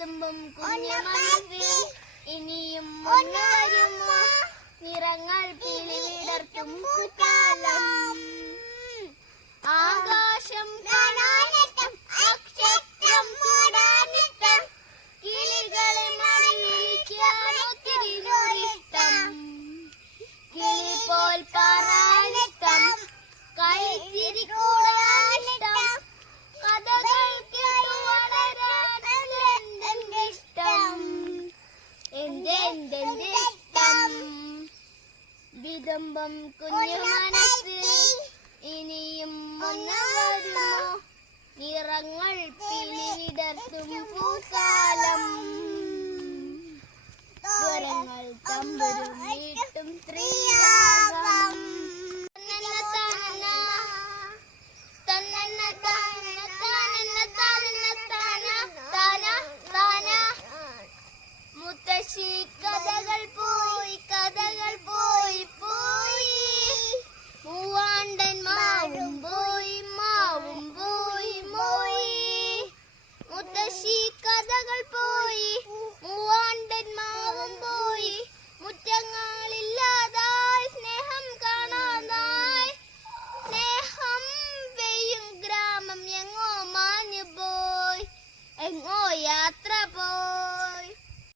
വിതുമ്പും കുഞ്ഞു മനസ്സിൽ ഇനിയും ഒന്ന് നിറങ്ങൾ പിളി വിടർത്തും കുറ്റാലം. ആകാശം കാണാനിഷ്ടം നക്ഷത്രം മൂടാനിഷ്ടം കിളികളെ മടിയിലിരിക്കാൻ ഒത്തിരി കിളി പോൽ പാറാനിഷ്ടം വിതമ്പം കുഞ്ഞു മനസ്സിൽ ഇനിയും ഒന്ന് വരുമോ നിറങ്ങൾ പിന്നിടത്തും പൂക്കാലം സ്വരങ്ങൾ തമ്പരും വീട്ടും സ്ത്രീയാകം മുത്തശ്ശി കഥ എങ്ങോ യാത്ര പോ